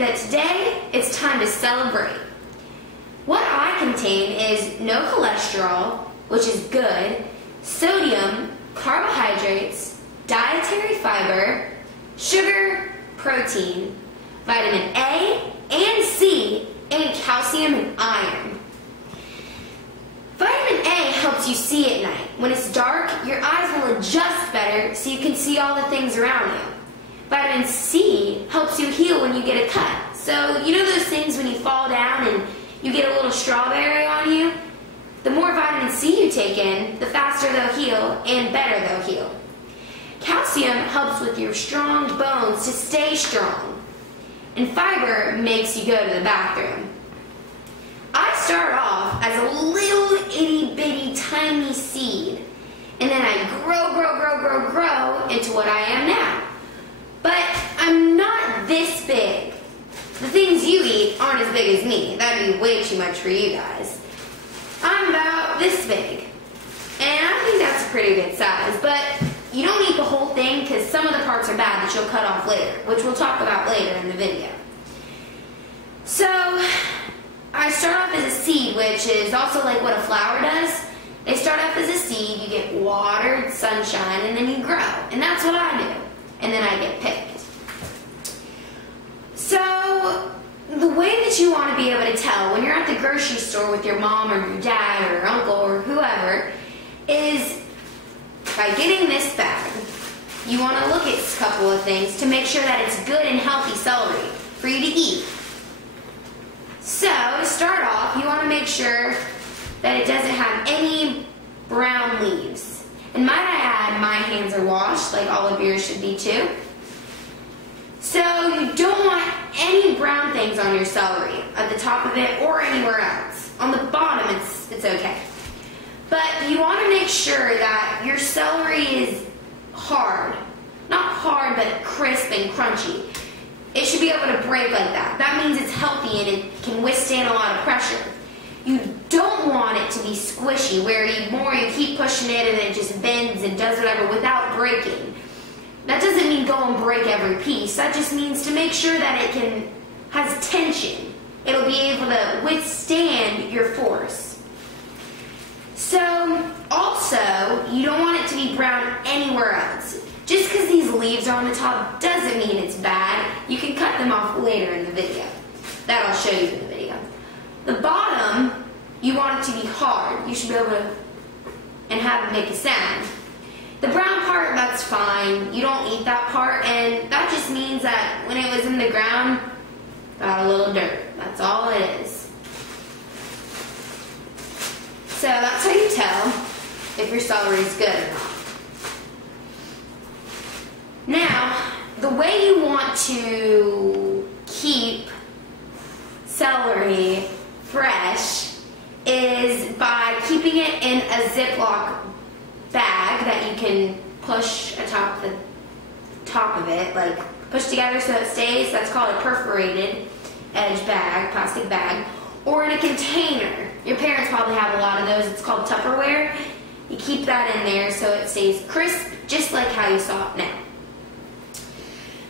that today it's time to celebrate. What I contain is no cholesterol, which is good, sodium, carbohydrates, dietary fiber, sugar, protein, vitamin A and C, and calcium and iron. Vitamin A helps you see at night. When it's dark, your eyes will adjust better so you can see all the things around you. Vitamin C helps you heal when you get a cut. So, you know those things when you fall down and you get a little strawberry on you? The more vitamin C you take in, the faster they'll heal and better they'll heal. Calcium helps with your strong bones to stay strong. And fiber makes you go to the bathroom. I start off as a little itty bitty tiny seed, and then I grow into what I am now. But I'm not this big. The things you eat aren't as big as me. That'd be way too much for you guys. I'm about this big, and I think that's a pretty good size, but you don't eat the whole thing because some of the parts are bad that you'll cut off later, which we'll talk about later in the video. So, I start off as a seed, which is also like what a flower does. They start off as a seed, you get watered, sunshine, and then you grow. And that's what I do. And then I get picked. So, the way that you want to be able to tell when you're at the grocery store with your mom or your dad or your uncle or whoever is by getting this bag. You want to look at a couple of things to make sure that it's good and healthy celery for you to eat. So, to start off, you want to make sure that it doesn't have any brown leaves. And might I add, my hands are washed, like all of yours should be too. So, you don't want any brown things on your celery, at the top of it or anywhere else. On the bottom, it's okay. But you want to make sure that your celery is hard. Not hard, but crisp and crunchy. It should be able to break like that. That means it's healthy and it can withstand a lot of pressure. You don't want it to be squishy, where you keep pushing it and it just bends and does whatever without breaking. That doesn't mean go and break every piece. That just means to make sure that it has tension. It'll be able to withstand your force. So, also, you don't want it to be brown anywhere else. Just because these leaves are on the top doesn't mean it's bad. You can cut them off later in the video. That I'll show you in the video. The bottom, you want it to be hard. You should be able to and have it make a sound. The brown part, that's fine. You don't eat that part, and that just means that when it was in the ground, got a little dirt. That's all it is. So that's how you tell if your celery is good or not. Now, the way you want to keep celery fresh is by keeping it in a Ziploc bag that you can push atop the top of it, like push together so it stays. That's called a perforated edge bag, plastic bag, or in a container. Your parents probably have a lot of those. It's called Tupperware. You keep that in there so it stays crisp, just like how you saw it now.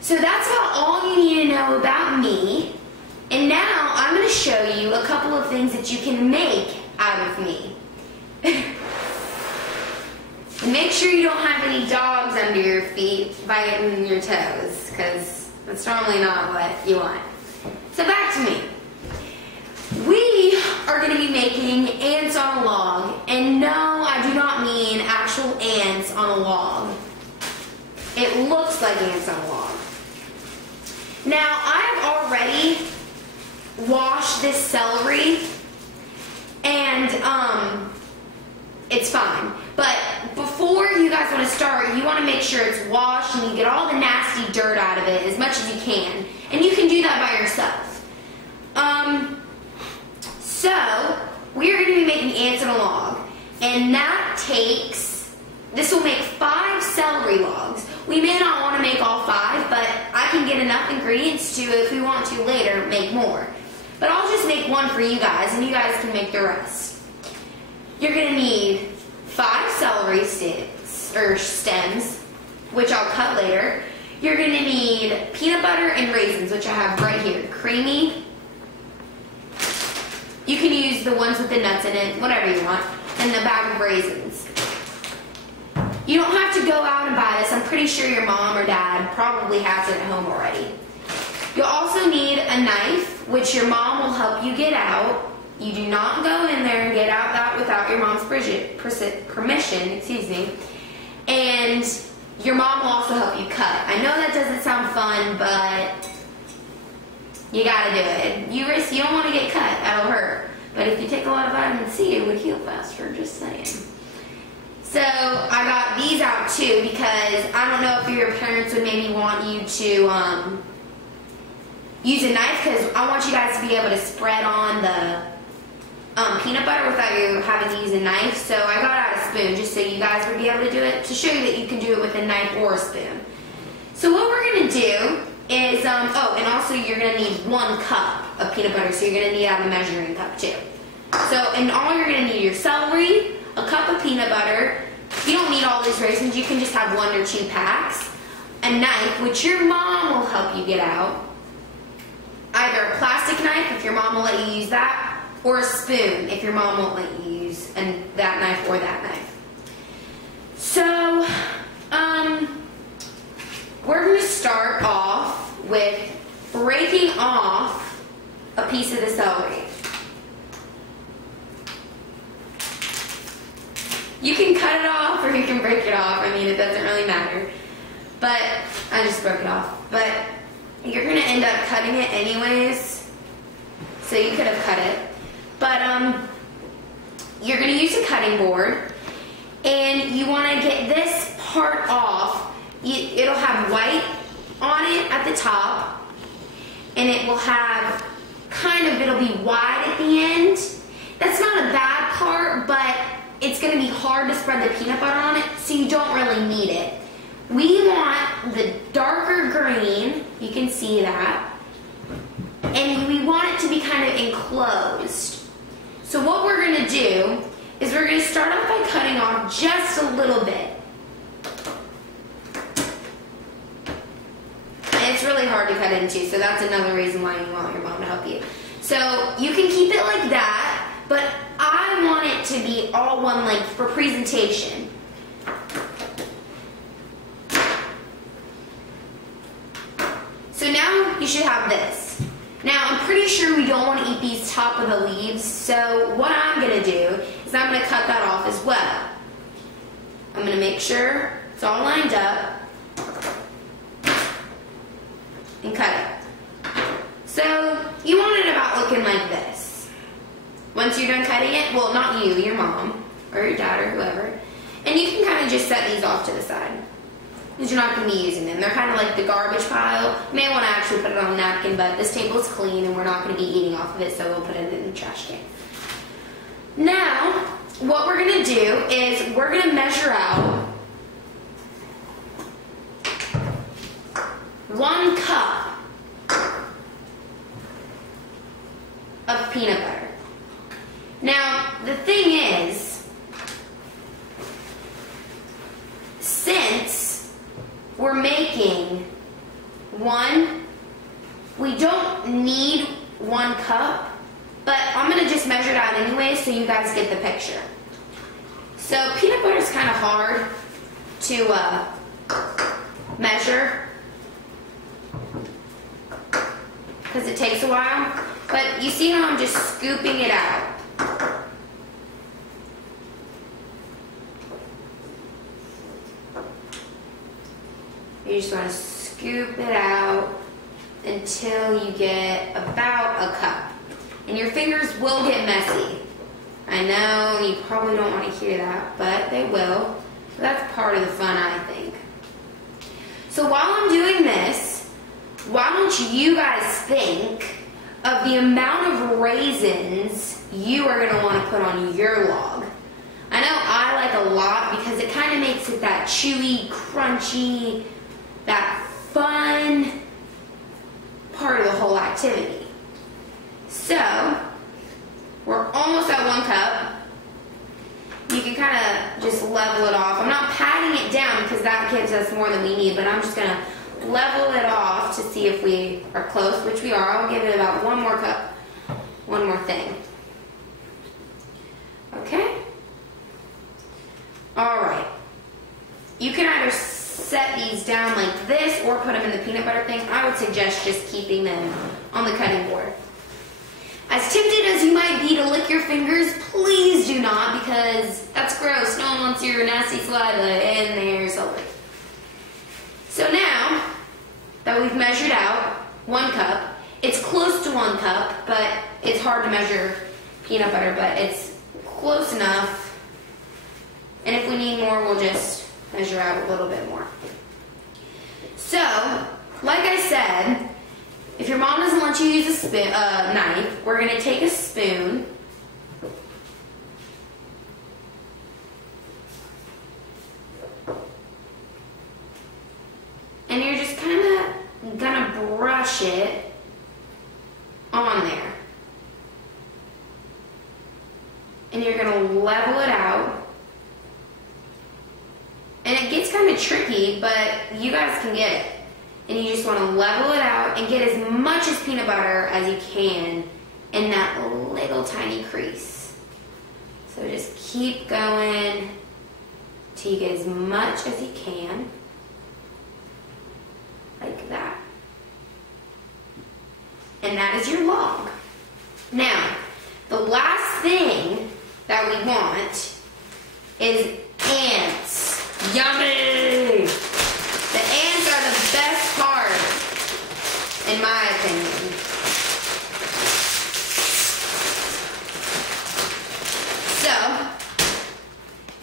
So that's about all you need to know about me. And now I'm going to show you a couple of things that you can make out of me. And make sure you don't have any dogs under your feet biting your toes, because that's normally not what you want. So back to me. We are going to be making ants on a log. And no, I do not mean actual ants on a log. It looks like ants on a log. Now, I've already washed this celery, and it's fine. But before you guys want to start, you want to make sure it's washed and you get all the nasty dirt out of it as much as you can. And you can do that by yourself. So, we're going to be making ants on a log. And that this will make 5 celery logs. We may not want to make all 5, but I can get enough ingredients to, if we want to later, make more. But I'll just make one for you guys, and you guys can make the rest. You're going to need 5 celery stems, which I'll cut later. You're gonna need peanut butter and raisins, which I have right here. Creamy. You can use the ones with the nuts in it, whatever you want. And the bag of raisins. You don't have to go out and buy this. I'm pretty sure your mom or dad probably has it at home already. You'll also need a knife, which your mom will help you get out. You do not go in there and get out that without your mom's permission, excuse me. And your mom will also help you cut. I know that doesn't sound fun, but you gotta do it. You don't want to get cut, that'll hurt. But if you take a lot of vitamin C, it would heal faster, just saying. So I got these out too because I don't know if your parents would maybe want you to use a knife, because I want you guys to be able to spread on the peanut butter without you having to use a knife. So I got out a spoon just so you guys would be able to do it, to show you that you can do it with a knife or a spoon. So what we're going to do is, oh, and also you're going to need 1 cup of peanut butter, so you're going to need out a measuring cup too. So, and all you're going to need your celery, a cup of peanut butter. You don't need all these raisins, you can just have 1 or 2 packs. A knife, which your mom will help you get out. Either a plastic knife, if your mom will let you use that, or a spoon, if your mom won't let you use that knife or that knife. So, we're going to start off with breaking off a piece of the celery. You can cut it off or you can break it off. I mean, it doesn't really matter. But I just broke it off. But you're going to end up cutting it anyways. So you could have cut it. But you're going to use a cutting board. And you want to get this part off. It'll have white on it at the top. And it will have it'll be wide at the end. That's not a bad part, but it's going to be hard to spread the peanut butter on it, so you don't really need it. We want the darker green, you can see that, and we want it to be kind of enclosed. So what we're going to do is we're going to start off by cutting off just a little bit. And it's really hard to cut into, so that's another reason why you want your mom to help you. So you can keep it like that, but I want it to be all one length for presentation. So now you should have this. Now I'm pretty sure we don't want to eat these top of the leaves, so what I'm going to do is I'm going to cut that off as well. I'm going to make sure it's all lined up and cut it. So you want it about looking like this. Once you're done cutting it, well, not you, your mom or your dad or whoever, and you can kind of just set these off to the side because you're not going to be using them. They're kind of like the garbage pile. You may want to actually put it on a napkin, but this table is clean and we're not going to be eating off of it, so we'll put it in the trash can. Now, what we're going to do is we're going to measure out 1 cup of peanut butter. Now, the thing is, since we're making we don't need 1 cup, but I'm going to just measure it out anyway so you guys get the picture. So peanut butter is kind of hard to measure because it takes a while. But you see how I'm just scooping it out. You just want to scoop it out until you get about a cup. And your fingers will get messy. I know you probably don't want to hear that, but they will. So that's part of the fun, I think. So while I'm doing this, why don't you guys think of the amount of raisins you are going to want to put on your log. I know I like a lot because it kind of makes it that chewy, crunchy, that fun part of the whole activity. So, we're almost at 1 cup. You can kind of just level it off. I'm not patting it down because that gives us more than we need, but I'm just going to level it off to see if we are close, which we are. I'll give it about one more cup, one more thing. Okay? Alright. You can either set these down like this or put them in the peanut butter thing. I would suggest just keeping them on the cutting board. As tempted as you might be to lick your fingers, please do not, because that's gross. No one wants your nasty saliva in their celery. So now that we've measured out 1 cup, it's close to 1 cup, but it's hard to measure peanut butter, but it's close enough. And if we need more, we'll just measure out a little bit more. So, like I said, if your mom doesn't let you use a knife, we're going to take a spoon. And you're just kind of going to brush it on there. And you're going to level it out. And it gets kind of tricky, but you guys can get it. And you just want to level it out and get as much as peanut butter as you can in that little tiny crease. So just keep going till you get as much as you can. Like that. And that is your log. Now, the last thing that we want is ants. Yummy! The ants are the best part, in my opinion. So,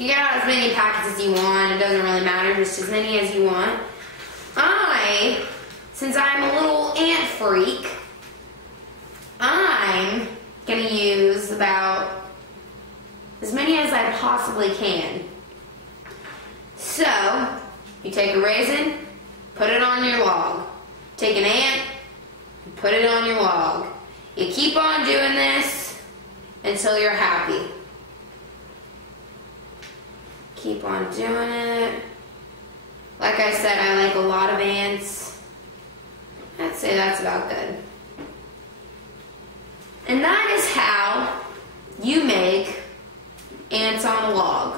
you get out as many packets as you want. It doesn't really matter, just as many as you want. Since I'm a little ant freak, I'm going to use about as many as I possibly can. So, you take a raisin, put it on your log. Take an ant, put it on your log. You keep on doing this until you're happy. Keep on doing it. Like I said, I like a lot of ants. I'd say that's about good. And that is how you make ants on a log.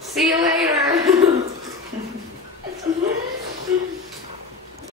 See you later.